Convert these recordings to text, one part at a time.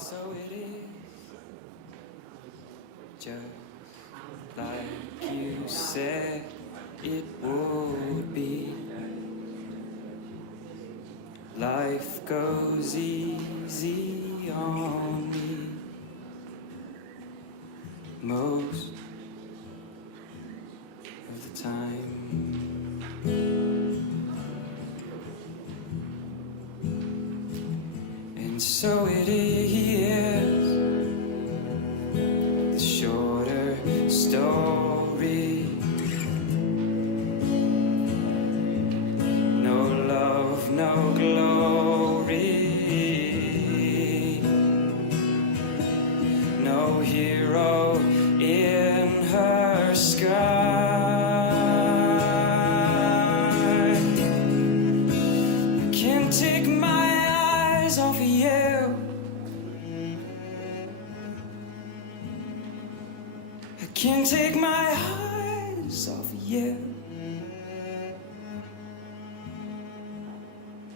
So it is, just like you said it would be. Life goes easy on me most of the time. And so it is, the shorter story. No love, no glory. No hero in her sky. I can't take my eyes off of you. I can't take my eyes off of you.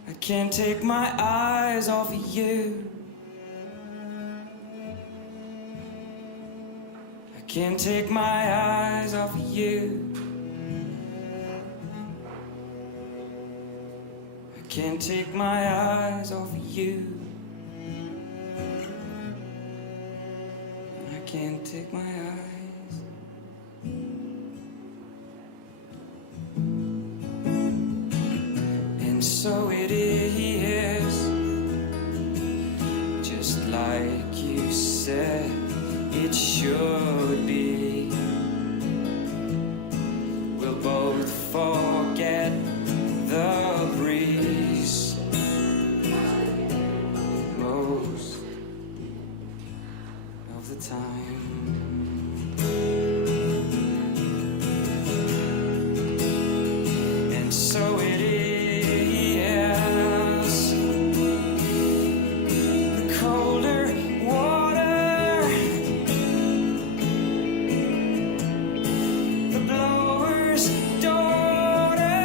I can't take my eyes off of you. I can't take my eyes off of you. I can't take my eyes off of you. I can't take my eyes. And so it is, just like you said it should be. We'll both forget the breeze most of the time. And so it is, the colder water, the blower's daughter,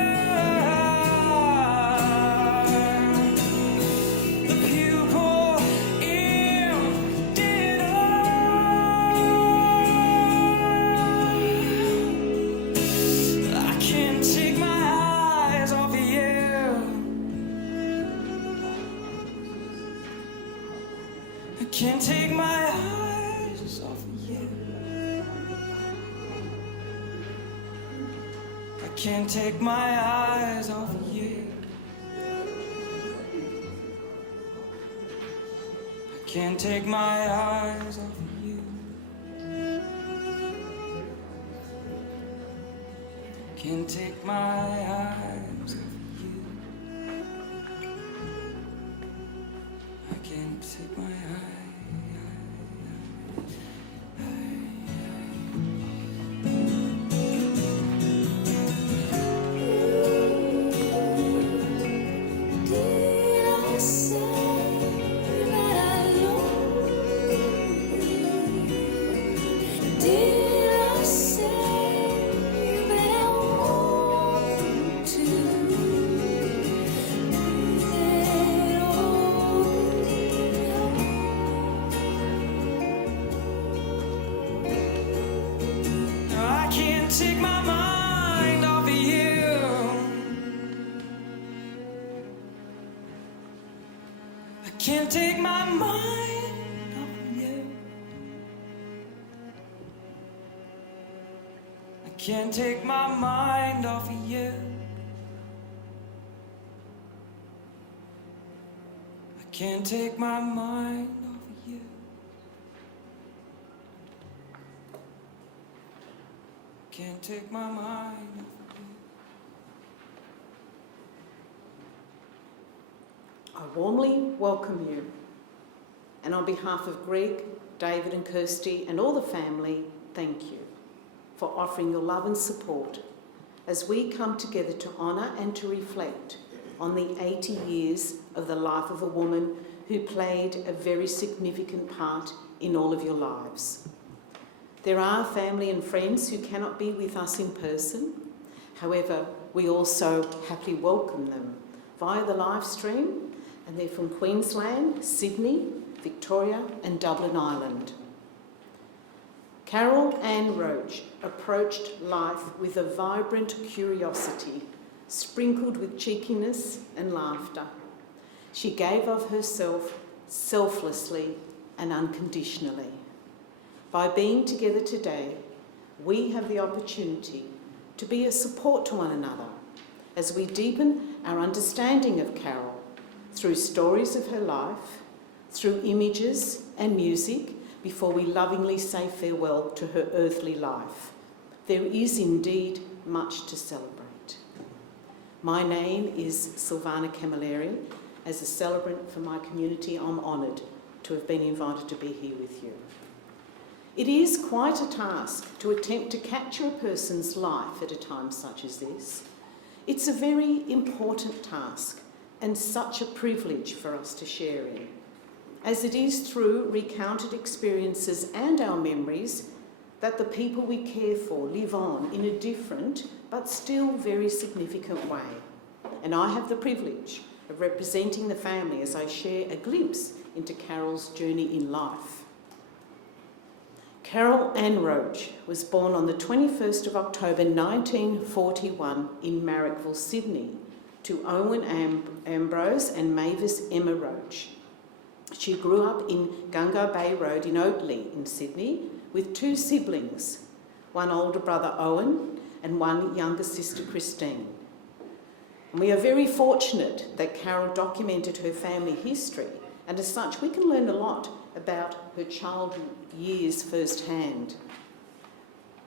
the pupil emptied I can't take my eyes off of you. I can't take my eyes off of you. I can't take my eyes off of you. I can't take my eyes off of you. Can't take my eyes off of you. I can't take my eyes. Did I say that I love you? Did I say that I want to? That all No, I can't take my mind off of you. I can't take my mind off of you. I can't take my mind off of you. I can't take my mind off of you. Can't take my mind off of you. I warmly welcome you, and on behalf of Greg, David and Kirsty and all the family, thank you for offering your love and support as we come together to honour and to reflect on the 80 years of the life of a woman who played a very significant part in all of your lives. There are family and friends who cannot be with us in person. However, we also happily welcome them via the live stream, and they're from Queensland, Sydney, Victoria and Dublin, Ireland. Carole Ann Roach approached life with a vibrant curiosity, sprinkled with cheekiness and laughter. She gave of herself selflessly and unconditionally. By being together today, we have the opportunity to be a support to one another as we deepen our understanding of Carole through stories of her life, through images and music, before we lovingly say farewell to her earthly life. There is indeed much to celebrate. My name is Silvana Camilleri. As a celebrant for my community, I'm honoured to have been invited to be here with you. It is quite a task to attempt to capture a person's life at a time such as this. It's a very important task and such a privilege for us to share in, as it is through recounted experiences and our memories that the people we care for live on in a different but still very significant way. And I have the privilege of representing the family as I share a glimpse into Carole's journey in life. Carole Ann Roach was born on the 21st of October 1941 in Marrickville, Sydney, to Owen Ambrose and Mavis Emma Roach. She grew up in Gunga Bay Road in Oatley in Sydney with two siblings, one older brother Owen and one younger sister Christine. And we are very fortunate that Carole documented her family history, and as such we can learn a lot about her childhood years firsthand.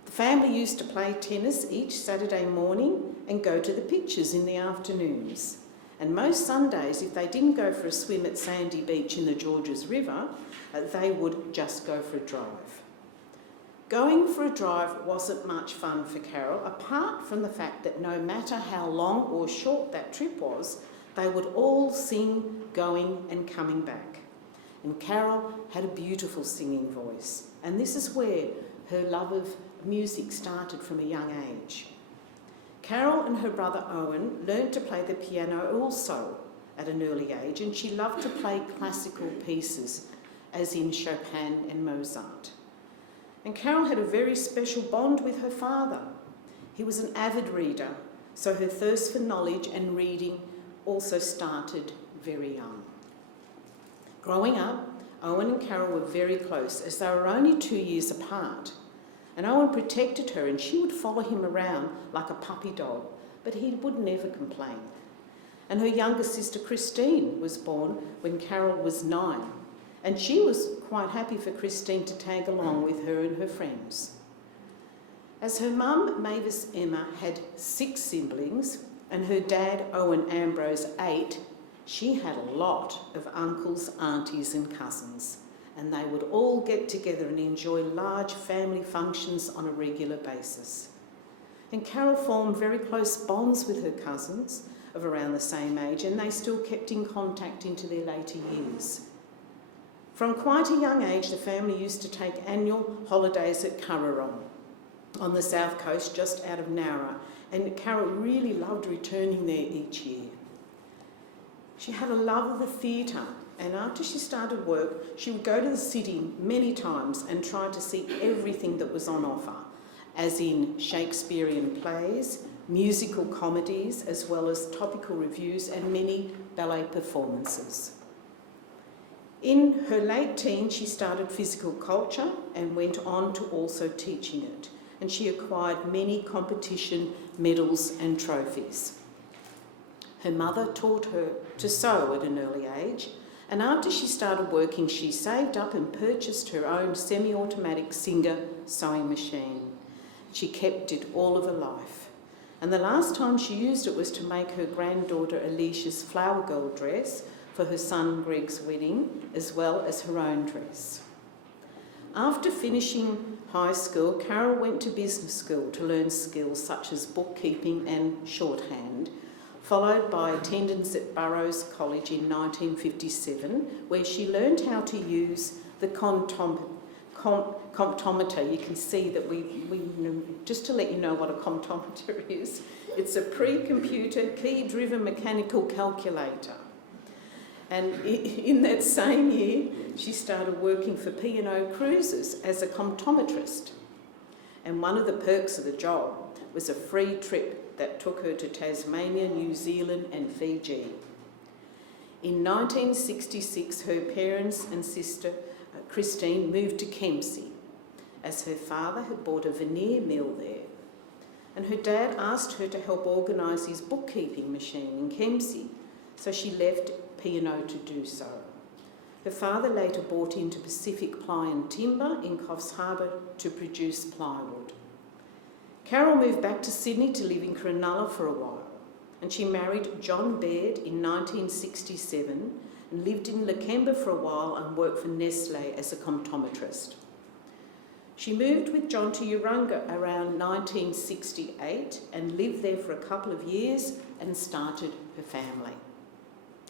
The family used to play tennis each Saturday morning and go to the pictures in the afternoons. And most Sundays, if they didn't go for a swim at Sandy Beach in the Georges River, they would just go for a drive. Going for a drive wasn't much fun for Carole, apart from the fact that no matter how long or short that trip was, they would all sing going and coming back. And Carole had a beautiful singing voice, and this is where her love of music started from a young age. Carole and her brother Owen learned to play the piano also at an early age, and she loved to play classical pieces, as in Chopin and Mozart. And Carole had a very special bond with her father. He was an avid reader, so her thirst for knowledge and reading also started very young. Growing up, Owen and Carole were very close, as they were only 2 years apart. And Owen protected her, and she would follow him around like a puppy dog, but he would never complain. And her younger sister Christine was born when Carole was 9, and she was quite happy for Christine to tag along with her and her friends. As her mum, Mavis Emma, had 6 siblings, and her dad, Owen Ambrose, 8, she had a lot of uncles, aunties and cousins, and they would all get together and enjoy large family functions on a regular basis. And Carole formed very close bonds with her cousins of around the same age, and they still kept in contact into their later years. From quite a young age, the family used to take annual holidays at Currarong on the south coast, just out of Nowra, and Carole really loved returning there each year. She had a love of the theatre, and after she started work, she would go to the city many times and try to see everything that was on offer, as in Shakespearean plays, musical comedies, as well as topical reviews and many ballet performances. In her late teens, she started physical culture and went on to also teaching it, and she acquired many competition medals and trophies. Her mother taught her to sew at an early age, and after she started working, she saved up and purchased her own semi-automatic Singer sewing machine. She kept it all of her life, and the last time she used it was to make her granddaughter Alicia's flower girl dress for her son Greg's wedding, as well as her own dress. After finishing high school, Carole went to business school to learn skills such as bookkeeping and shorthand, followed by attendance at Burroughs College in 1957, where she learned how to use the comptometer. You can see that we just to let you know what a comptometer is, it's a pre-computer, key-driven mechanical calculator. And in that same year, she started working for P&O Cruises as a comptometrist. And one of the perks of the job was a free trip that took her to Tasmania, New Zealand and Fiji. In 1966, her parents and sister Christine moved to Kempsey, as her father had bought a veneer mill there. And her dad asked her to help organise his bookkeeping machine in Kempsey, so she left P&O to do so. Her father later bought into Pacific Ply and Timber in Coffs Harbour to produce plywood. Carole moved back to Sydney to live in Cronulla for a while, and she married John Baird in 1967 and lived in Lakemba for a while and worked for Nestle as a comptometrist. She moved with John to Urunga around 1968 and lived there for a couple of years and started her family.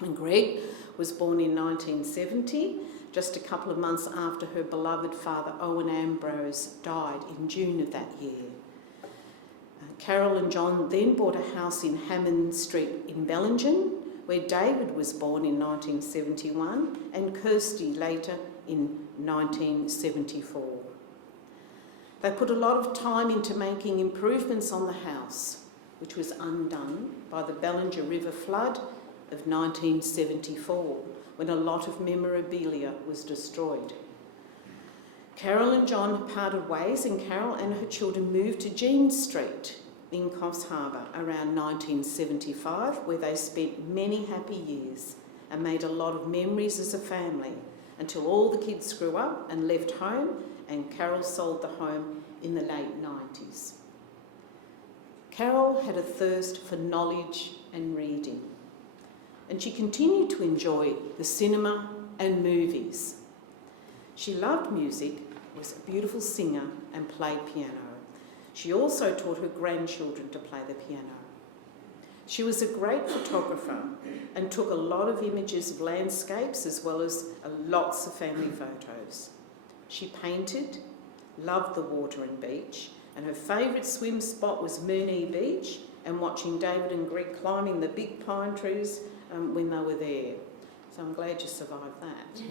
And Greg was born in 1970, just a couple of months after her beloved father Owen Ambrose died in June of that year. Carole and John then bought a house in Hammond Street in Bellingen, where David was born in 1971 and Kirsty later in 1974. They put a lot of time into making improvements on the house, which was undone by the Bellinger River flood of 1974, when a lot of memorabilia was destroyed. Carole and John parted ways, and Carole and her children moved to Jean Street in Coffs Harbour around 1975, where they spent many happy years and made a lot of memories as a family until all the kids grew up and left home, and Carole sold the home in the late 90s. Carole had a thirst for knowledge and reading, and she continued to enjoy the cinema and movies. She loved music, was a beautiful singer and played piano. She also taught her grandchildren to play the piano. She was a great photographer and took a lot of images of landscapes as well as lots of family photos. She painted, loved the water and beach, and her favourite swim spot was Moonee Beach and watching David and Greg climbing the big pine trees when they were there. So I'm glad you survived that.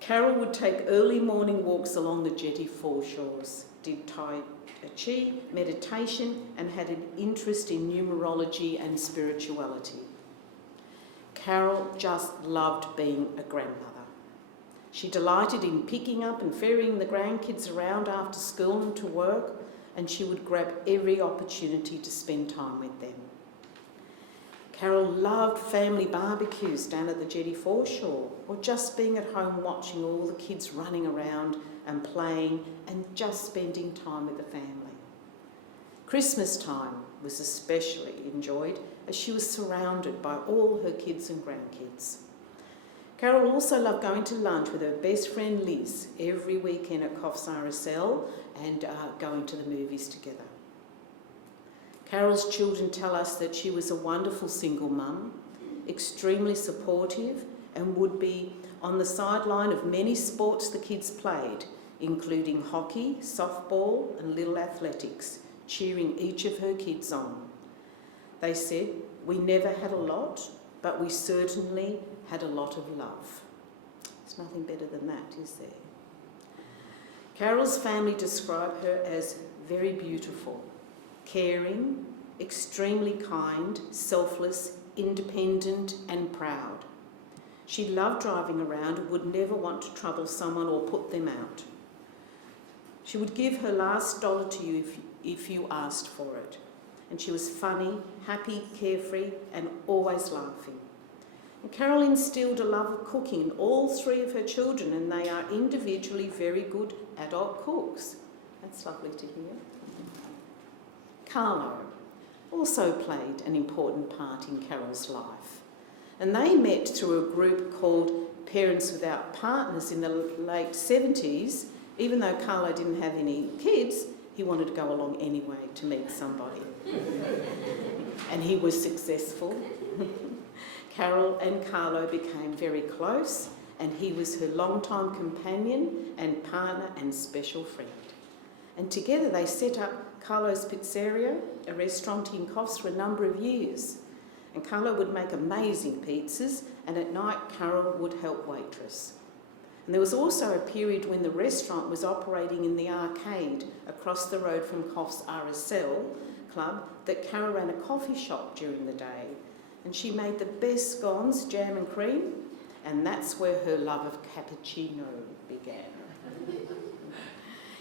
Carole would take early morning walks along the jetty foreshores, did Tai Chi, meditation, and had an interest in numerology and spirituality. Carole just loved being a grandmother. She delighted in picking up and ferrying the grandkids around after school and to work, and she would grab every opportunity to spend time with them. Carole loved family barbecues down at the jetty foreshore, or just being at home watching all the kids running around and playing and just spending time with the family. Christmas time was especially enjoyed as she was surrounded by all her kids and grandkids. Carole also loved going to lunch with her best friend Liz every weekend at Coffs RSL and going to the movies together. Carole's children tell us that she was a wonderful single mum, extremely supportive, and would be on the sideline of many sports the kids played, including hockey, softball and little athletics, cheering each of her kids on. They said, "We never had a lot, but we certainly had a lot of love." There's nothing better than that, is there? Carole's family describe her as very beautiful, caring, extremely kind, selfless, independent and proud. She loved driving around and would never want to trouble someone or put them out. She would give her last dollar to you if you asked for it. And she was funny, happy, carefree and always laughing. And Carole instilled a love of cooking in all three of her children, and they are individually very good adult cooks. That's lovely to hear. Carlo also played an important part in Carole's life, and they met through a group called Parents Without Partners in the late 70s. Even though Carlo didn't have any kids, he wanted to go along anyway to meet somebody. And he was successful. Carole and Carlo became very close, and he was her longtime companion and partner and special friend. And together they set up Carlo's Pizzeria, a restaurant in Coffs, for a number of years. And Carlo would make amazing pizzas, and at night Carole would help waitress. And there was also a period when the restaurant was operating in the arcade across the road from Coffs Harbour Club that Carole ran a coffee shop during the day. And she made the best scones, jam and cream, and that's where her love of cappuccino began.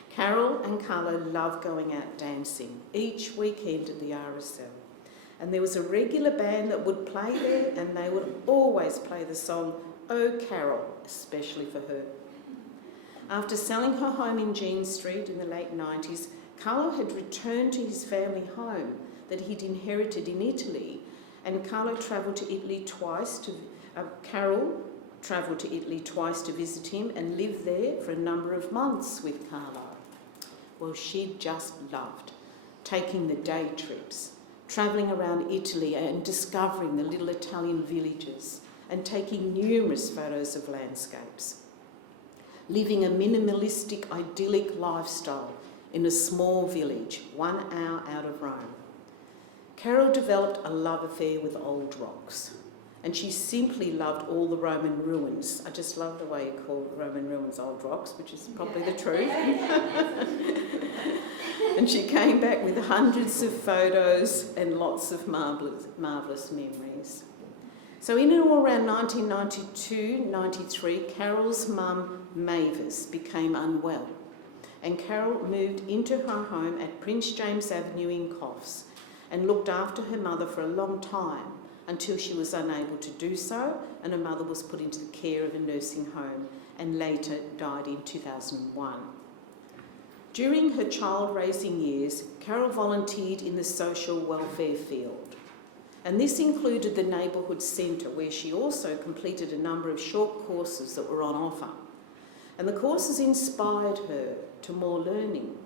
Carole and Carlo loved going out dancing each weekend at the RSL. And there was a regular band that would play there, and they would always play the song Oh Carole, especially for her. After selling her home in Jean Street in the late 90s, Carlo had returned to his family home that he'd inherited in Italy, and Carole travelled to Italy twice to visit him and lived there for a number of months with Carlo. Well, she just loved taking the day trips, travelling around Italy and discovering the little Italian villages and taking numerous photos of landscapes. Living a minimalistic, idyllic lifestyle in a small village, 1 hour out of Rome. Carole developed a love affair with old rocks, and she simply loved all the Roman ruins. I just love the way you call Roman ruins old rocks, which is probably the truth. And she came back with hundreds of photos and lots of marvellous memories. So in and all around 1992-93, Carole's mum, Mavis, became unwell, and Carole moved into her home at Prince James Avenue in Coffs and looked after her mother for a long time until she was unable to do so, and her mother was put into the care of a nursing home and later died in 2001. During her child-raising years, Carole volunteered in the social welfare field, and this included the neighbourhood centre, where she also completed a number of short courses that were on offer. And the courses inspired her to more learning,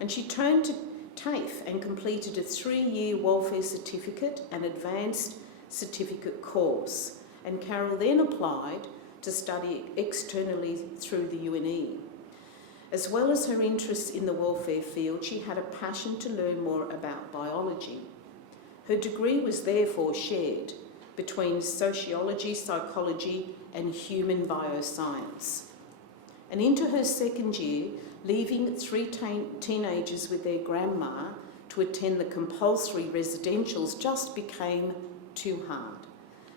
and she turned to TAFE and completed a 3-year welfare certificate and advanced certificate course, and Carole then applied to study externally through the UNE. As well as her interests in the welfare field, she had a passion to learn more about biology. Her degree was therefore shared between sociology, psychology, and human bioscience. And into her second year, leaving 3 teenagers with their grandma to attend the compulsory residentials just became too hard.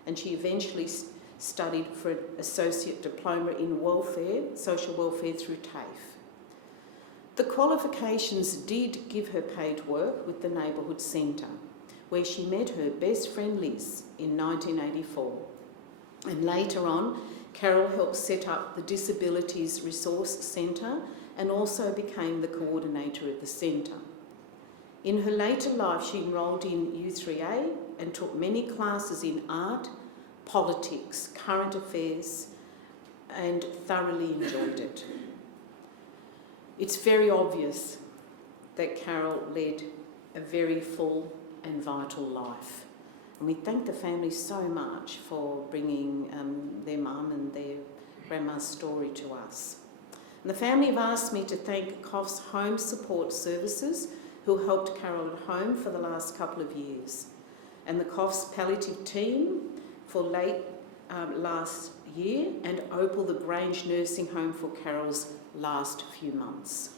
And she eventually studied for an associate diploma in welfare, social welfare through TAFE. The qualifications did give her paid work with the neighbourhood centre, where she met her best friend Liz in 1984. And later on, Carole helped set up the Disabilities Resource Centre and also became the coordinator of the centre. In her later life, she enrolled in U3A and took many classes in art, politics, current affairs, and thoroughly enjoyed it. It's very obvious that Carole led a very full and vital life. And we thank the family so much for bringing their mum and their grandma's story to us. And the family have asked me to thank Coffs Home Support Services, who helped Carole at home for the last couple of years, and the Coffs Palliative Team for late last year, and Opal the Grange Nursing Home for Carole's last few months.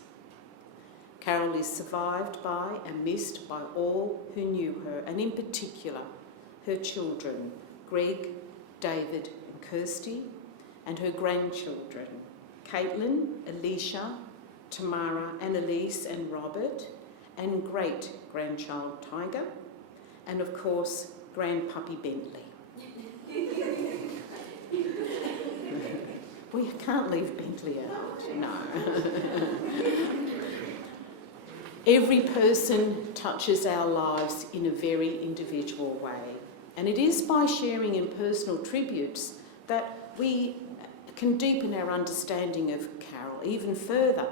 Carole is survived by and missed by all who knew her, and in particular her children, Greg, David and Kirsty, and her grandchildren, Caitlin, Alicia, Tamara, Annalise and Robert, and great-grandchild Tiger, and of course, grandpuppy Bentley. We can't leave Bentley out, no. Every person touches our lives in a very individual way, and it is by sharing in personal tributes that we can deepen our understanding of Carole even further,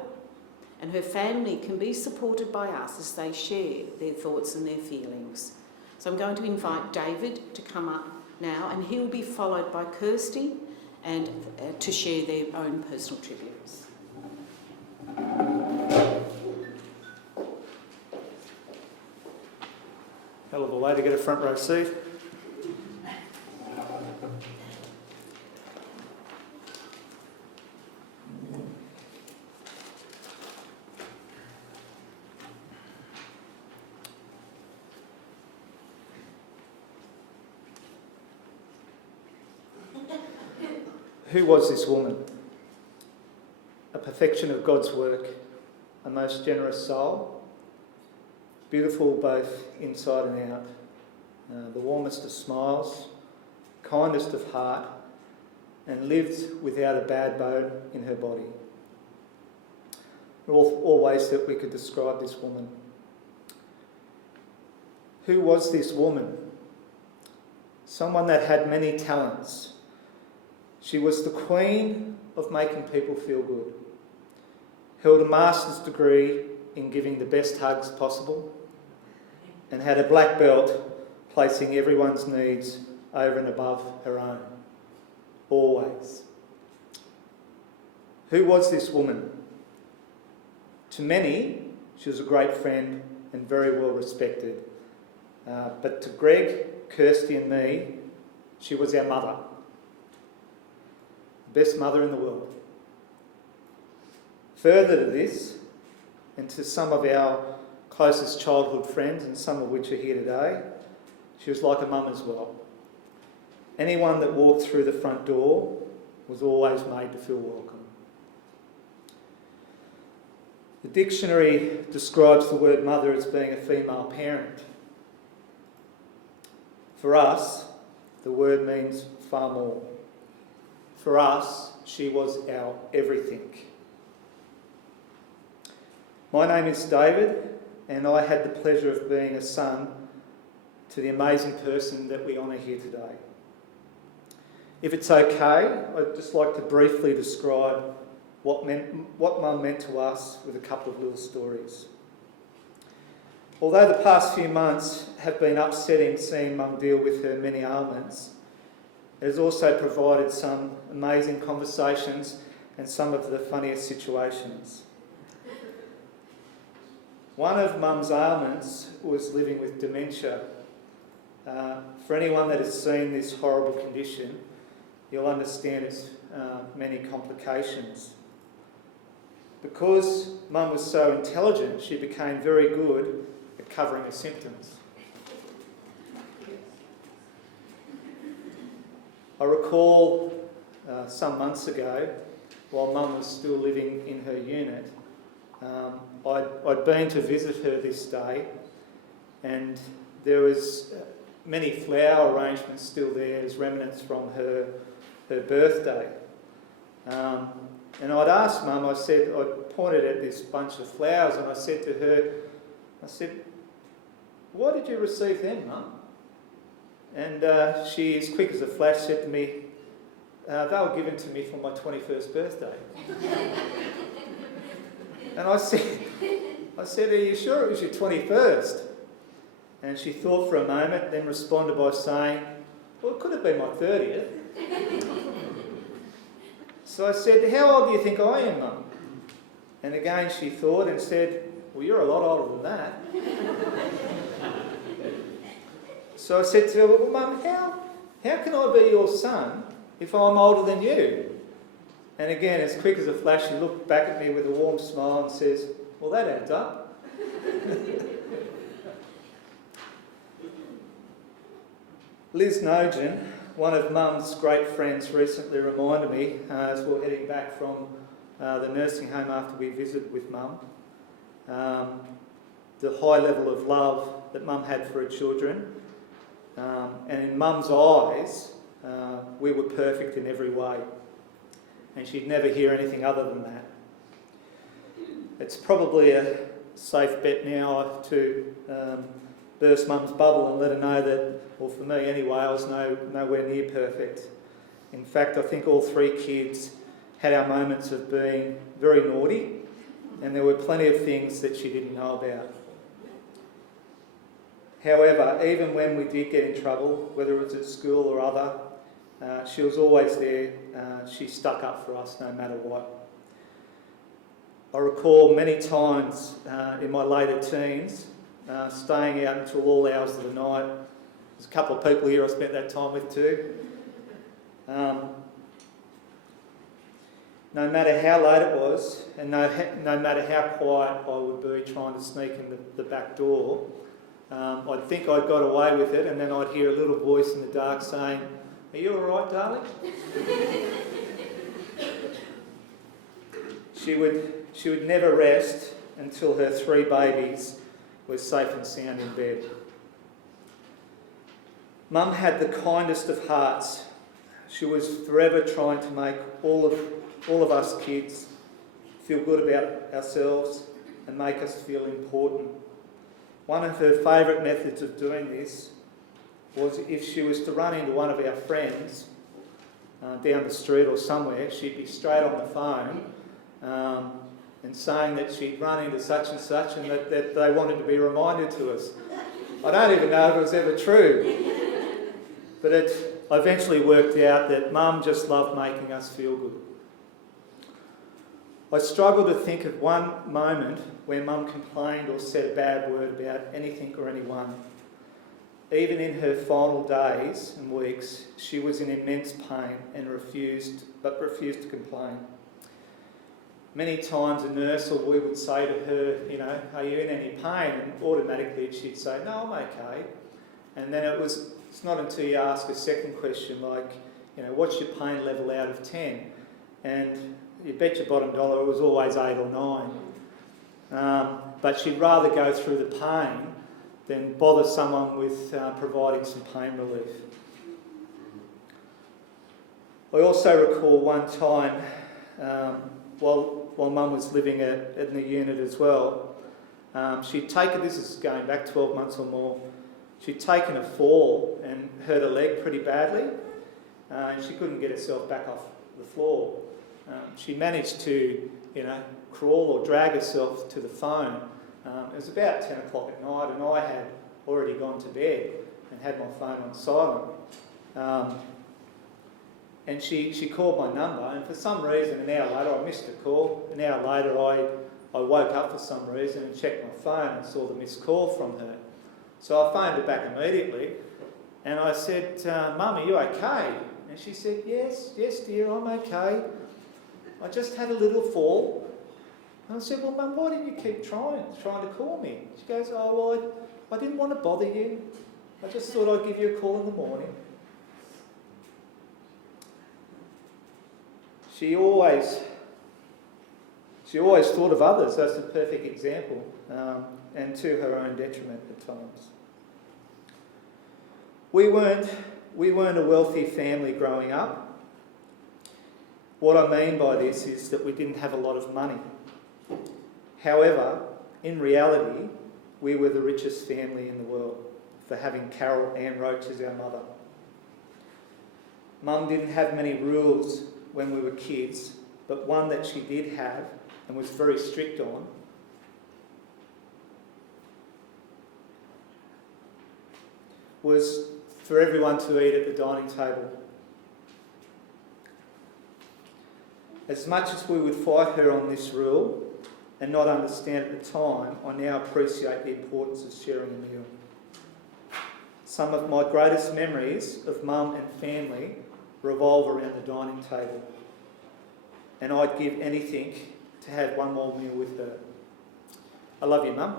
and her family can be supported by us as they share their thoughts and their feelings. So I'm going to invite David to come up now, and he will be followed by Kirsty and to share their own personal tributes. Hell of a way to get a front row seat. Who was this woman? A perfection of God's work, a most generous soul, beautiful both inside and out, the warmest of smiles, kindest of heart, and lived without a bad bone in her body. All ways that we could describe this woman. Who was this woman? Someone that had many talents. She was the queen of making people feel good. Held a master's degree in giving the best hugs possible, and had a black belt placing everyone's needs over and above her own. Always. Who was this woman? To many, she was a great friend and very well respected. But to Greg, Kirsty and me, she was our mother. The best mother in the world. Further to this, and to some of our closest childhood friends, and some of which are here today, she was like a mum as well. Anyone that walked through the front door was always made to feel welcome. The dictionary describes the word mother as being a female parent. For us, the word means far more. For us, she was our everything. My name is David, and I had the pleasure of being a son to the amazing person that we honour here today. If it's okay, I'd just like to briefly describe what Mum meant to us with a couple of little stories. Although the past few months have been upsetting seeing Mum deal with her many ailments, it has also provided some amazing conversations and some of the funniest situations. One of Mum's ailments was living with dementia. For anyone that has seen this horrible condition, you'll understand its many complications. Because Mum was so intelligent, she became very good at covering her symptoms. I recall some months ago, while Mum was still living in her unit, I'd been to visit her this day, and there was many flower arrangements still there as remnants from her birthday. And I'd asked Mum, I pointed at this bunch of flowers, and I said to her, why did you receive them, Mum? And she, as quick as a flash, said to me, they were given to me for my 21st birthday. And I said, are you sure it was your 21st? And she thought for a moment, then responded by saying, well, it could have been my 30th. So I said, how old do you think I am, Mum? And again she thought and said, well, you're a lot older than that. So I said to her, well, Mum, how can I be your son if I'm older than you? And again, as quick as a flash, she looked back at me with a warm smile and says, well, that adds up. Liz Nogin, one of Mum's great friends, recently reminded me, as we were heading back from the nursing home after we visited with Mum, the high level of love that Mum had for her children. And in Mum's eyes, we were perfect in every way. And she'd never hear anything other than that. It's probably a safe bet now to burst Mum's bubble and let her know that, well, for me anyway, I was nowhere near perfect. In fact, I think all three kids had our moments of being very naughty, and there were plenty of things that she didn't know about. However, even when we did get in trouble, whether it was at school or other, she was always there. She stuck up for us no matter what. I recall many times in my later teens staying out until all hours of the night. There's a couple of people here I spent that time with too. No matter how late it was, and no matter how quiet I would be trying to sneak in the back door, I'd think I'd got away with it, and then I'd hear a little voice in the dark saying, "Are you all right, darling?" she would never rest until her 3 babies were safe and sound in bed. Mum had the kindest of hearts. She was forever trying to make all of us kids feel good about ourselves and make us feel important. One of her favourite methods of doing this was if she was to run into one of our friends down the street or somewhere, she'd be straight on the phone and saying that she'd run into such and such and that they wanted to be reminded to us. I don't even know if it was ever true, but it eventually worked out that Mum just loved making us feel good. I struggle to think of one moment where Mum complained or said a bad word about anything or anyone. Even in her final days and weeks, she was in immense pain and refused to complain. Many times a nurse or we would say to her, you know, are you in any pain? And automatically she'd say, no, I'm okay. And then it's not until you ask a second question like, you know, what's your pain level out of 10? And you bet your bottom dollar it was always 8 or 9. But she'd rather go through the pain than bother someone with providing some pain relief. I also recall one time, while Mum was living in the unit as well, she'd taken, this is going back 12 months or more, she'd taken a fall and hurt her leg pretty badly, and she couldn't get herself back off the floor. She managed to, you know, crawl or drag herself to the phone. It was about 10 o'clock at night and I had already gone to bed and had my phone on silent. And she called my number, and for some reason an hour later I missed a call. An hour later I woke up for some reason and checked my phone and saw the missed call from her. So I phoned her back immediately and I said, Mum, are you okay? And she said, yes dear, I'm okay. I just had a little fall. And I said, well, Mum, why didn't you keep trying to call me? She goes, oh, well, I didn't want to bother you. I just thought I'd give you a call in the morning. She always thought of others. That's a perfect example, and to her own detriment at times. We weren't a wealthy family growing up. What I mean by this is that we didn't have a lot of money. However, in reality, we were the richest family in the world for having Carole and Roach as our mother. Mum didn't have many rules when we were kids, but one that she did have and was very strict on was for everyone to eat at the dining table. As much as we would fight her on this rule and not understand at the time, I now appreciate the importance of sharing a meal. Some of my greatest memories of Mum and family revolve around the dining table, and I'd give anything to have one more meal with her. I love you, Mum.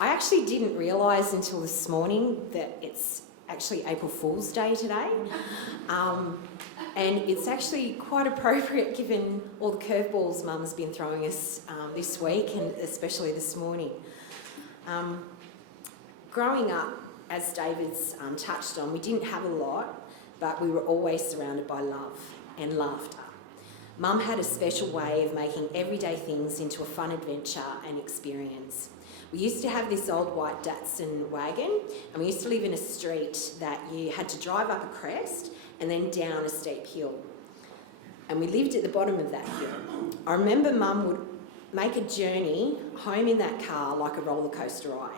I actually didn't realise until this morning that it's actually April Fool's Day today. And it's actually quite appropriate given all the curveballs Mum's been throwing us this week and especially this morning. Growing up, as David's touched on, we didn't have a lot, but we were always surrounded by love and laughter. Mum had a special way of making everyday things into a fun adventure and experience. We used to have this old white Datsun wagon, and we used to live in a street that you had to drive up a crest and then down a steep hill. And we lived at the bottom of that hill. I remember Mum would make a journey home in that car like a roller coaster ride.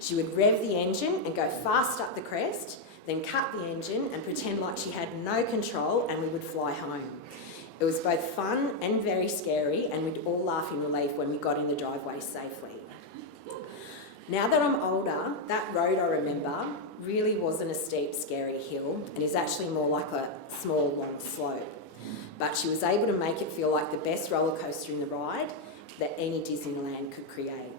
She would rev the engine and go fast up the crest, then cut the engine and pretend like she had no control, and we would fly home. It was both fun and very scary, and we'd all laugh in relief when we got in the driveway safely. Now that I'm older, that road I remember really wasn't a steep, scary hill and is actually more like a small, long slope. But she was able to make it feel like the best roller coaster in the ride that any Disneyland could create.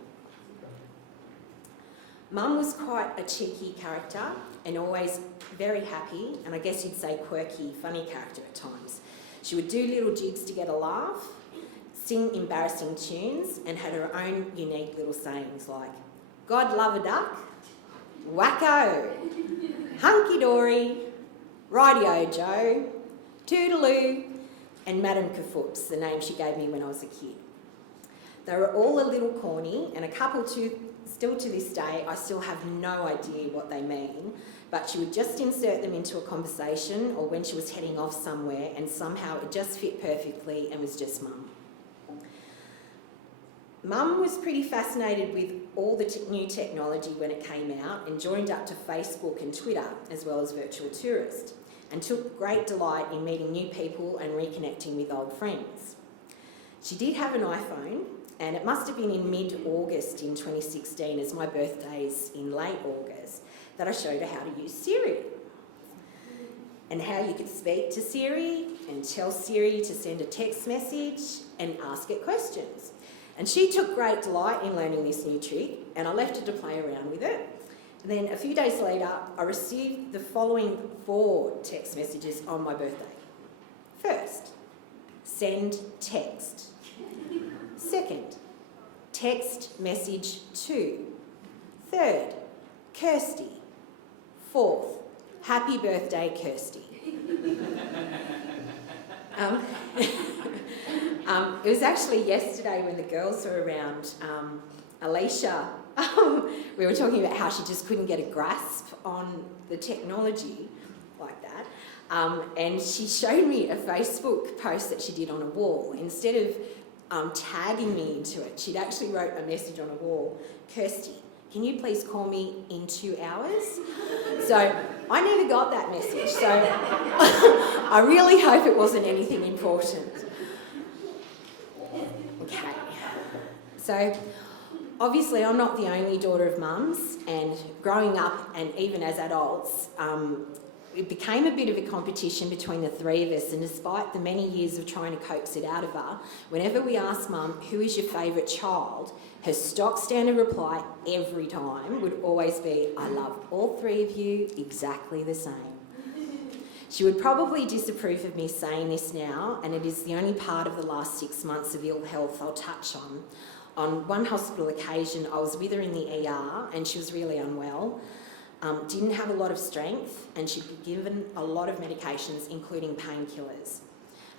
Mum was quite a cheeky character and always very happy, and I guess you'd say quirky, funny character at times. She would do little jigs to get a laugh, sing embarrassing tunes, and had her own unique little sayings like, God love a duck, wacko, hunky-dory, radio Joe, toodaloo, and Madam Kafoops, the name she gave me when I was a kid. They were all a little corny, and a couple still to this day, I still have no idea what they mean, but she would just insert them into a conversation or when she was heading off somewhere, and somehow it just fit perfectly and was just Mum. Mum was pretty fascinated with all the new technology when it came out and joined up to Facebook and Twitter as well as Virtual Tourist, and took great delight in meeting new people and reconnecting with old friends. She did have an iPhone, and it must have been in mid-August in 2016, as my birthday's in late August, that I showed her how to use Siri and how you could speak to Siri and tell Siri to send a text message and ask it questions. And she took great delight in learning this new trick, and I left her to play around with it. And then a few days later, I received the following 4 text messages on my birthday. First, send text. Second, text message to. Third, Kirsty. Fourth, happy birthday, Kirsty. It was actually yesterday when the girls were around, Alicia, we were talking about how she just couldn't get a grasp on the technology like that. And she showed me a Facebook post that she did on a wall. Instead of tagging me into it, she'd actually wrote a message on a wall, Kirsty, can you please call me in 2 hours? So I never got that message, so I really hope it wasn't anything important. Okay, so obviously I'm not the only daughter of Mum's, and growing up and even as adults, it became a bit of a competition between the 3 of us, and despite the many years of trying to coax it out of her, whenever we asked Mum, who is your favourite child, her stock standard reply every time would always be, I love all 3 of you exactly the same. She would probably disapprove of me saying this now, and it is the only part of the last 6 months of ill health I'll touch on. On one hospital occasion, I was with her in the ER, and she was really unwell. Didn't have a lot of strength, and she'd been given a lot of medications, including painkillers.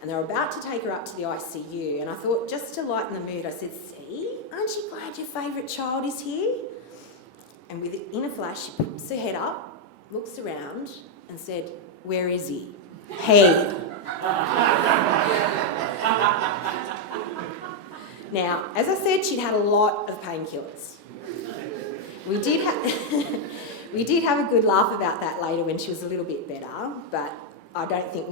And they were about to take her up to the ICU, and I thought, just to lighten the mood, I said, see, aren't you glad your favourite child is here? And in a flash, she puts her head up, looks around, and said, where is he? He. Now, as I said, she'd had a lot of painkillers. We did have a good laugh about that later when she was a little bit better, but I don't think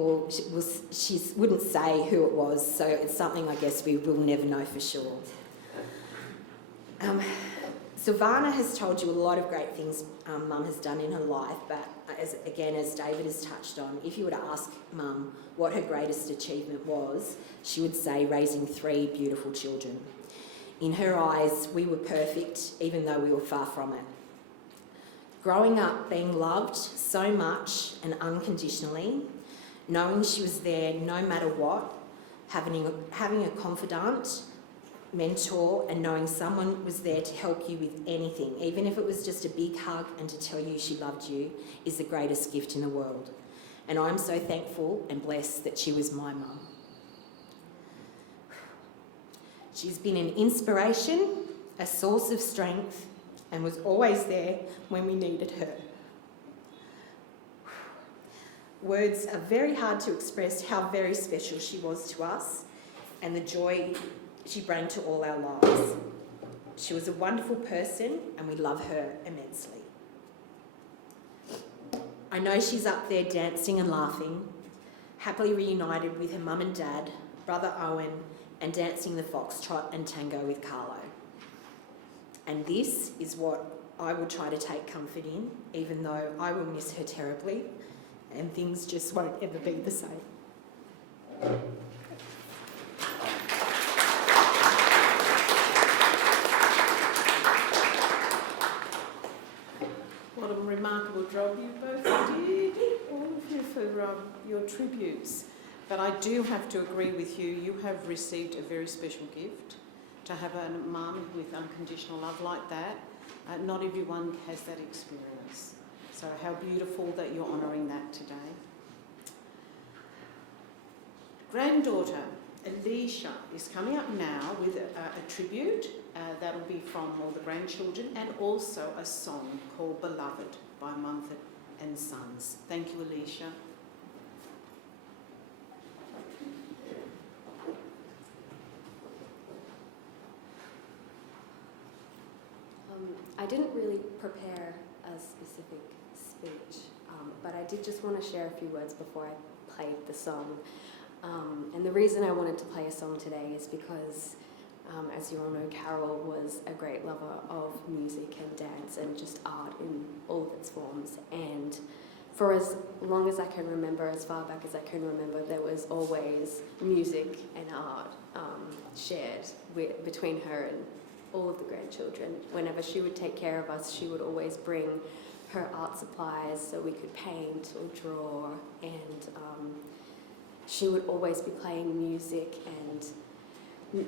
she wouldn't say who it was, so it's something I guess we will never know for sure. Sylvana has told you a lot of great things Mum has done in her life, but as David has touched on, if you were to ask Mum what her greatest achievement was, she would say raising 3 beautiful children. In her eyes, we were perfect, even though we were far from it. Growing up being loved so much and unconditionally, knowing she was there no matter what, having a confidant, mentor, and knowing someone was there to help you with anything, even if it was just a big hug and to tell you she loved you, is the greatest gift in the world. And I'm so thankful and blessed that she was my mum. She's been an inspiration, a source of strength, and was always there when we needed her. Words are very hard to express how very special she was to us and the joy she brought to all our lives. She was a wonderful person, and we love her immensely. I know she's up there dancing and laughing, happily reunited with her mum and dad, brother Owen, and dancing the foxtrot and tango with Carole. And this is what I will try to take comfort in, even though I will miss her terribly, and things just won't ever be the same. What a remarkable job you both did, all of you, for your tributes. But I do have to agree with you, you have received a very special gift. To have a mum with unconditional love like that, not everyone has that experience. So how beautiful that you're honouring that today. Granddaughter Alicia is coming up now with a tribute that'll be from all the grandchildren, and also a song called Beloved by Mumford and Sons. Thank you, Alicia. I didn't really prepare a specific speech, but I did just want to share a few words before I played the song. And the reason I wanted to play a song today is because, as you all know, Carole was a great lover of music and dance and just art in all of its forms. And for as long as I can remember, as far back as I can remember, there was always music and art shared between her and all of the grandchildren. Whenever she would take care of us, she would always bring her art supplies so we could paint or draw, and she would always be playing music, and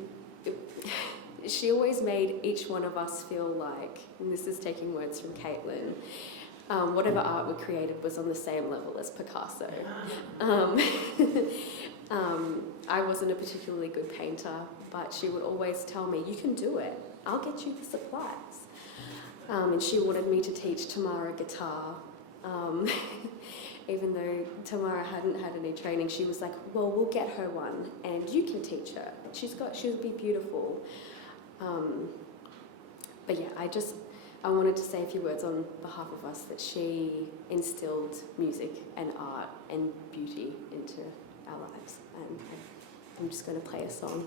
she always made each one of us feel like, and this is taking words from Caitlin, whatever art we created was on the same level as Picasso. I wasn't a particularly good painter, but she would always tell me, you can do it, I'll get you the supplies. And she wanted me to teach Tamara guitar. Even though Tamara hadn't had any training, she was like, well, we'll get her one and you can teach her. She'll be beautiful. But yeah, I wanted to say a few words on behalf of us, that she instilled music and art and beauty into our lives. And I'm just going to play a song.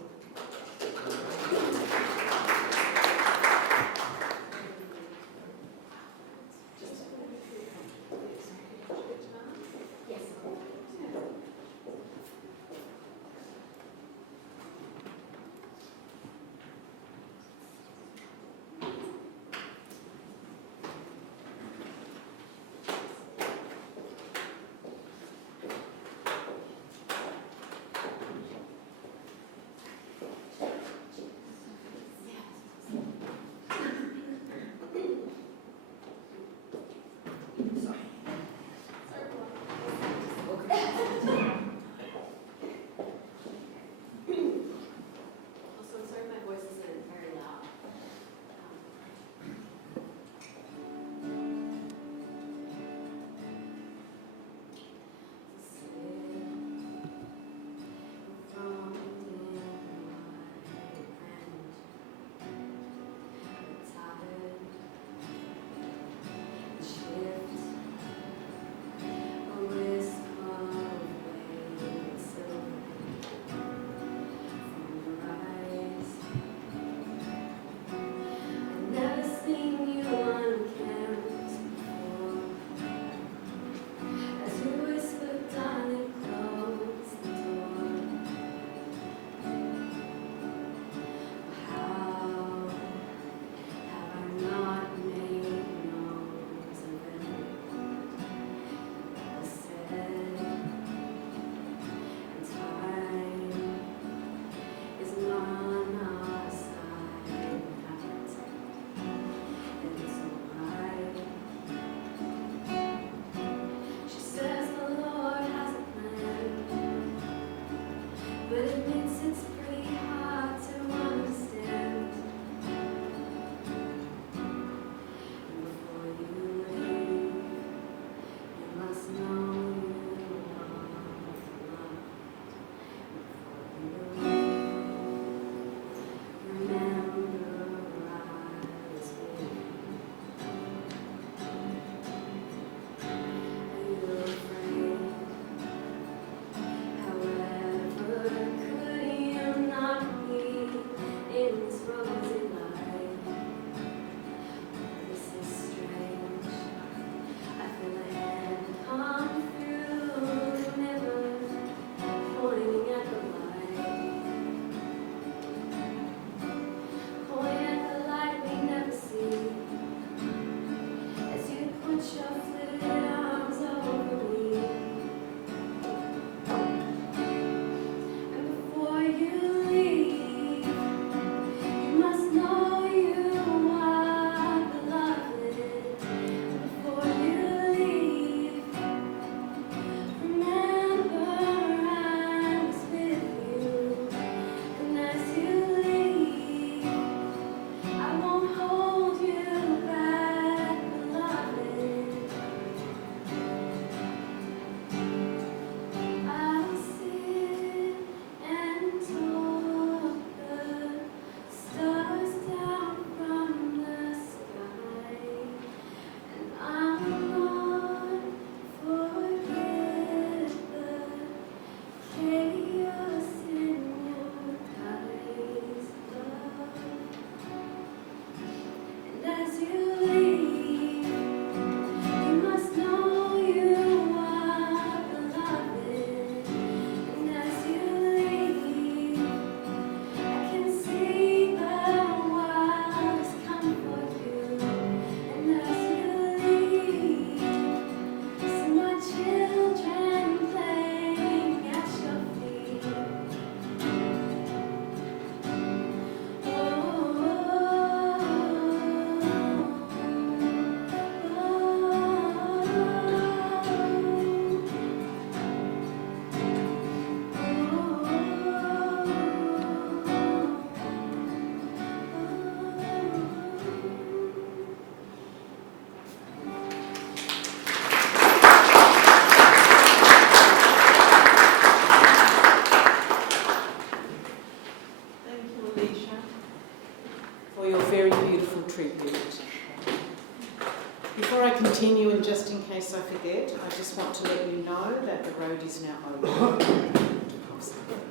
forget, I just want to let you know that the road is now open to Coffs Harbour.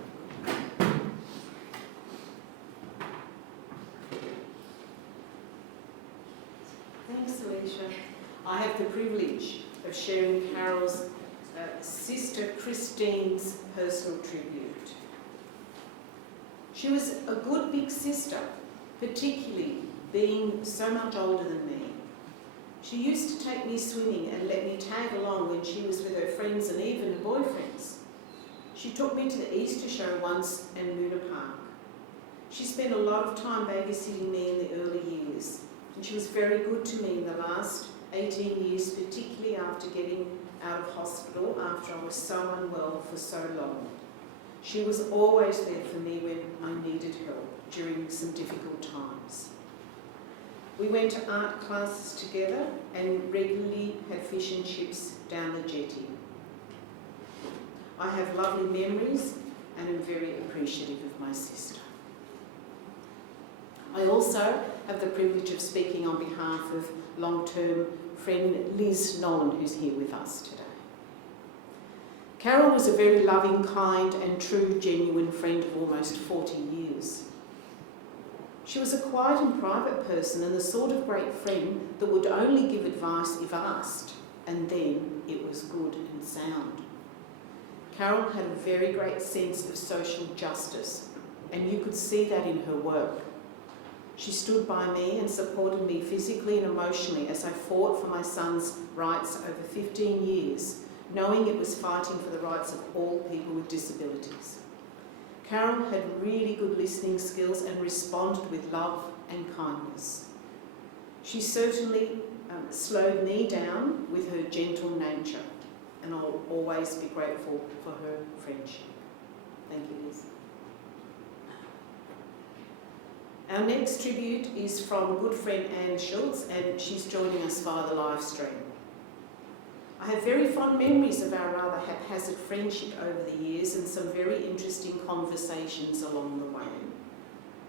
Thanks, Alicia. I have the privilege of sharing Carole's sister Christine's personal tribute. She was a good big sister, particularly being so much older than me. She used to take me swimming and let me tag along when she was with her friends and even her boyfriends. She took me to the Easter show once and Luna Park. She spent a lot of time babysitting me in the early years, and she was very good to me in the last 18 years, particularly after getting out of hospital after I was so unwell for so long. She was always there for me when I needed help during some difficult times. We went to art classes together and regularly had fish and chips down the jetty. I have lovely memories and am very appreciative of my sister. I also have the privilege of speaking on behalf of long-term friend Liz Nolan, who's here with us today. Carole was a very loving, kind and true, genuine friend of almost 40 years. She was a quiet and private person and the sort of great friend that would only give advice if asked, and then it was good and sound. Carole had a very great sense of social justice, and you could see that in her work. She stood by me and supported me physically and emotionally as I fought for my son's rights over 15 years, knowing it was fighting for the rights of all people with disabilities. Carole had really good listening skills and responded with love and kindness. She certainly slowed me down with her gentle nature, and I'll always be grateful for her friendship. Thank you, Liz. Our next tribute is from good friend Anne Schultz, and she's joining us via the live stream. I have very fond memories of our rather haphazard friendship over the years and some very interesting conversations along the way.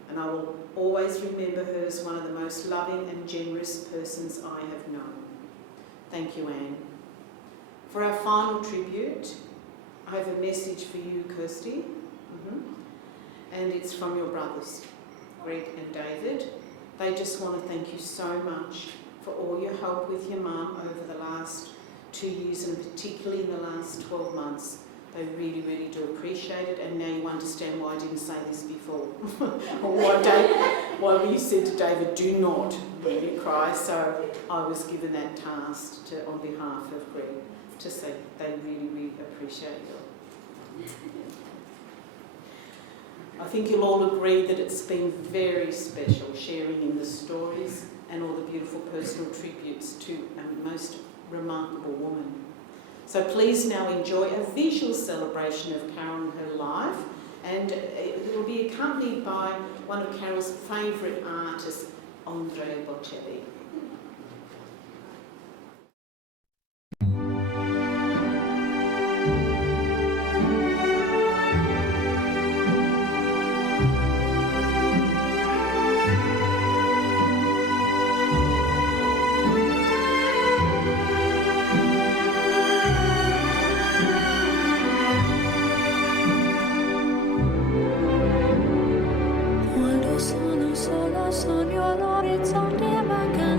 And I will always remember her as one of the most loving and generous persons I have known. Thank you, Anne. For our final tribute, I have a message for you, Kirsty, and it's from your brothers, Greg and David. They just want to thank you so much for all your help with your mum over the last 2 years, and particularly in the last 12 months. They really, really do appreciate it, and now you understand why I didn't say this before. Or why we said to David, do not really cry. So I was given that task on behalf of Greg to say they really, really appreciate you. I think you'll all agree that it's been very special sharing in the stories and all the beautiful personal tributes to a most remarkable woman. So please now enjoy a visual celebration of Carole and her life, and it will be accompanied by one of Carole's favourite artists, Andrea Bocelli. Quando sono sola sogno l'orizzonte vagante.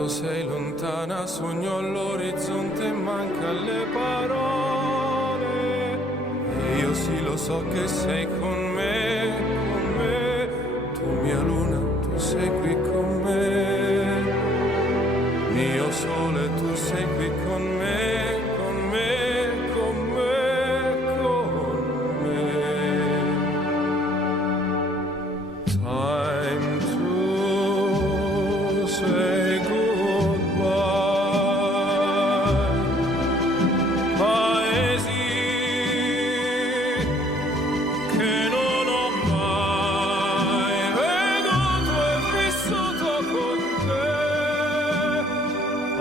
quando sei lontana sogno all'orizzonte e manca le parole. E io sì lo so che sei con me, tu mia luna, tu sei qui con me, mio sole, tu sei qui con me, con me, con me, con me. Time to say goodbye. Paesi che non ho mai veduto e vissuto con te,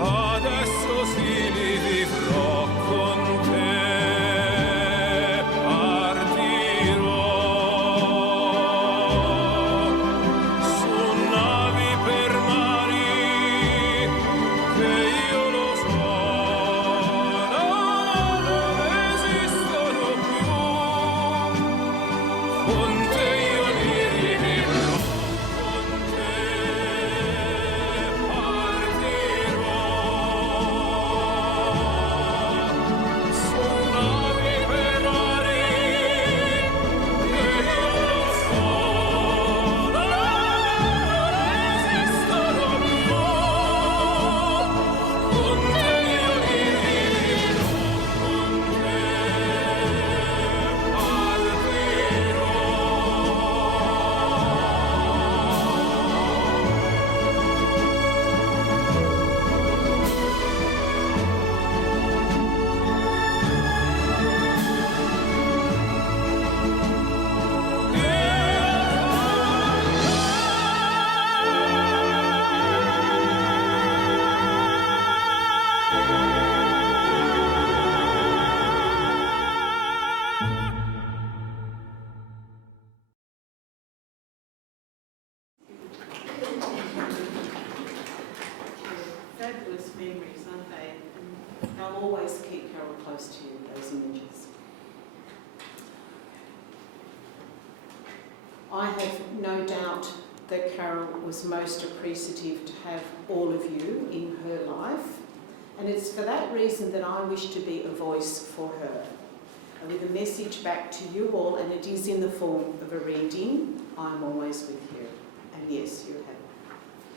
adesso sì li vivrò con te, partirò su navi per mari che io lo so, non esistono più, con te io li vivrò, con te partirò su navi per mari che io lo so, non esistono più, con te io li vivrò, con te partirò. Fabulous memories, aren't they? And they'll always keep Carole close to you, those images. I have no doubt that Carole was most appreciative to have all of you in her life, and it's for that reason that I wish to be a voice for her. And with a message back to you all, and it is in the form of a reading, I'm always with you. And yes, you have.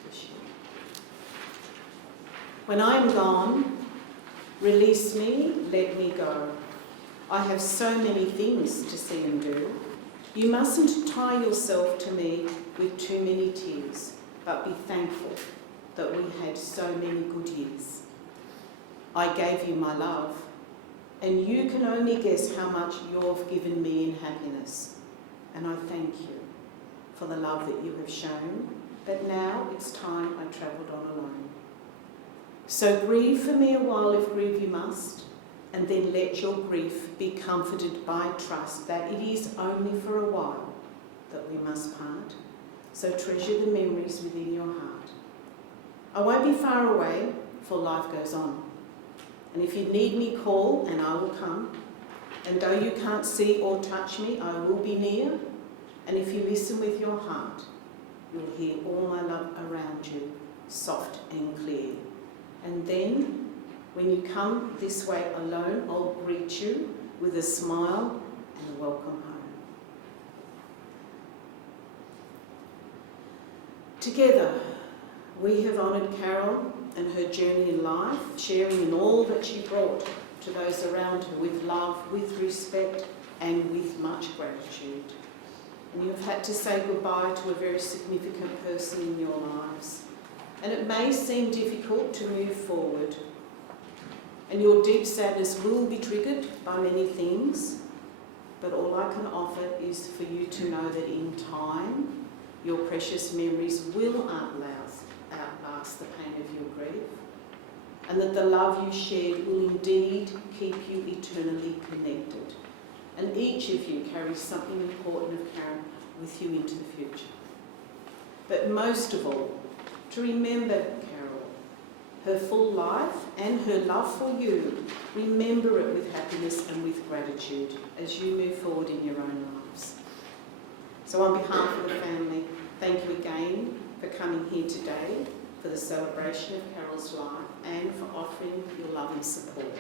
Wish you. When I am gone, release me, let me go. I have so many things to see and do. You mustn't tie yourself to me with too many tears, but be thankful that we had so many good years. I gave you my love, and you can only guess how much you've given me in happiness. And I thank you for the love that you have shown, but now it's time I travelled on alone. So grieve for me a while if grieve you must, and then let your grief be comforted by trust that it is only for a while that we must part. So treasure the memories within your heart. I won't be far away, for life goes on. And if you need me, call and I will come. And though you can't see or touch me, I will be near. And if you listen with your heart, you'll hear all my love around you, soft and clear. And then, when you come this way alone, I'll greet you with a smile and a welcome home. Together, we have honoured Carole and her journey in life, sharing in all that she brought to those around her with love, with respect, and with much gratitude. And you've had to say goodbye to a very significant person in your lives. And it may seem difficult to move forward. And your deep sadness will be triggered by many things, but all I can offer is for you to know that in time, your precious memories will outlast the pain of your grief, and that the love you shared will indeed keep you eternally connected. And each of you carries something important of Carole with you into the future. But most of all, to remember Carole, her full life and her love for you. Remember it with happiness and with gratitude as you move forward in your own lives. So on behalf of the family, thank you again for coming here today for the celebration. duration of Carole's life and for offering your love and support.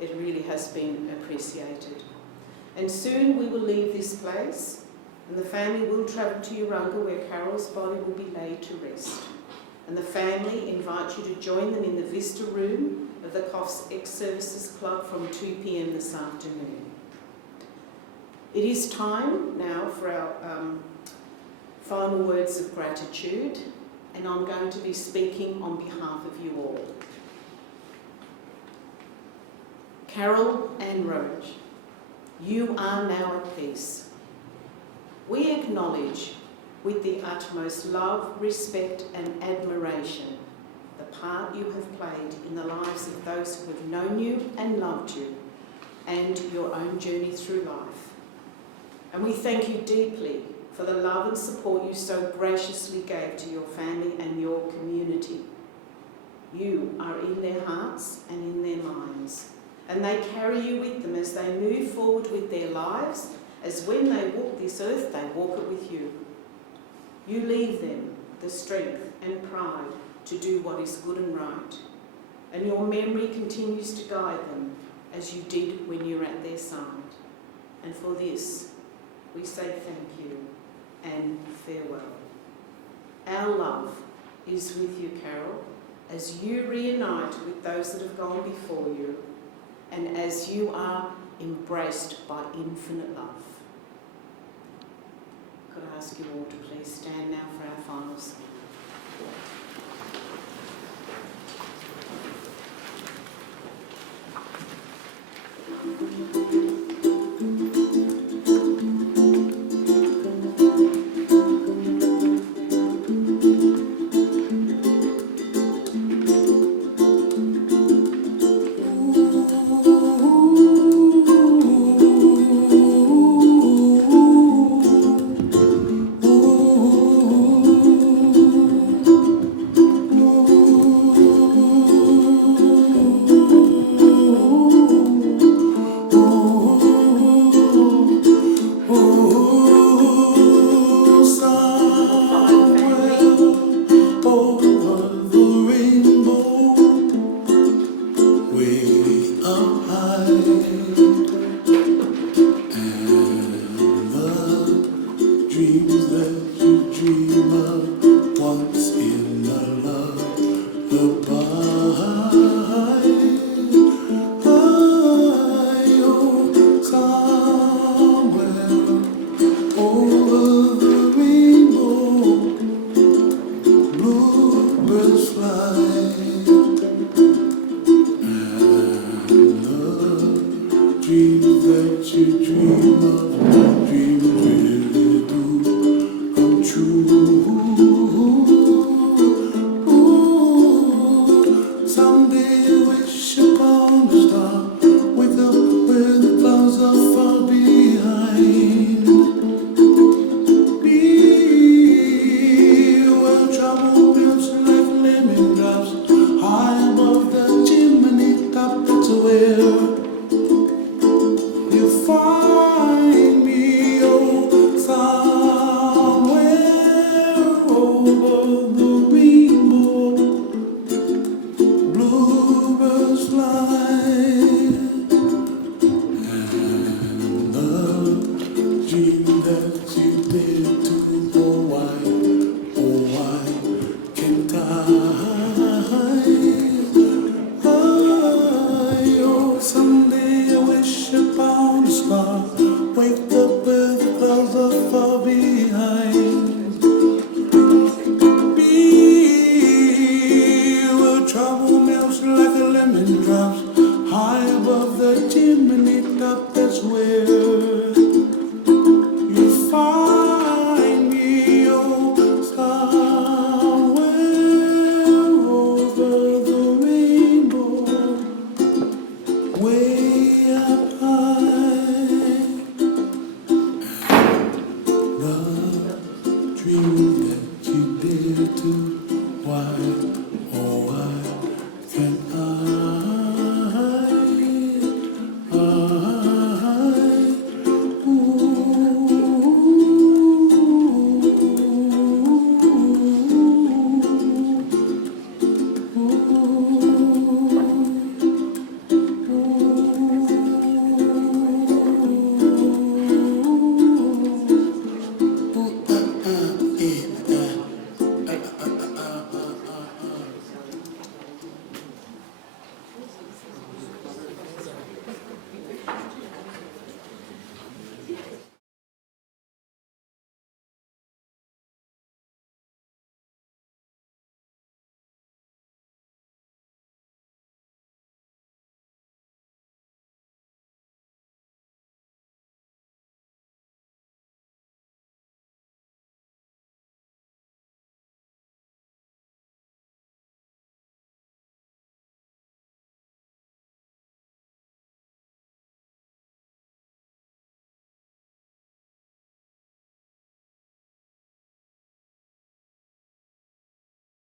It really has been appreciated. And soon we will leave this place and the family will travel to Urunga where Carole's body will be laid to rest. And the family invite you to join them in the Vista Room of the Coffs Ex-Services Club from 2 p.m. this afternoon. It is time now for our final words of gratitude, and I'm going to be speaking on behalf of you all. Carole and Roach, you are now at peace. We acknowledge with the utmost love, respect and admiration the part you have played in the lives of those who have known you and loved you and your own journey through life. And we thank you deeply for the love and support you so graciously gave to your family and your community. You are in their hearts and in their minds, and they carry you with them as they move forward with their lives, as when they walk this earth, they walk it with you. You leave them the strength and pride to do what is good and right, and your memory continues to guide them as you did when you were at their side. And for this, we say thank you and farewell. Our love is with you, Carole, as you reunite with those that have gone before you, and as you are embraced by infinite love. Could I ask you all to please stand now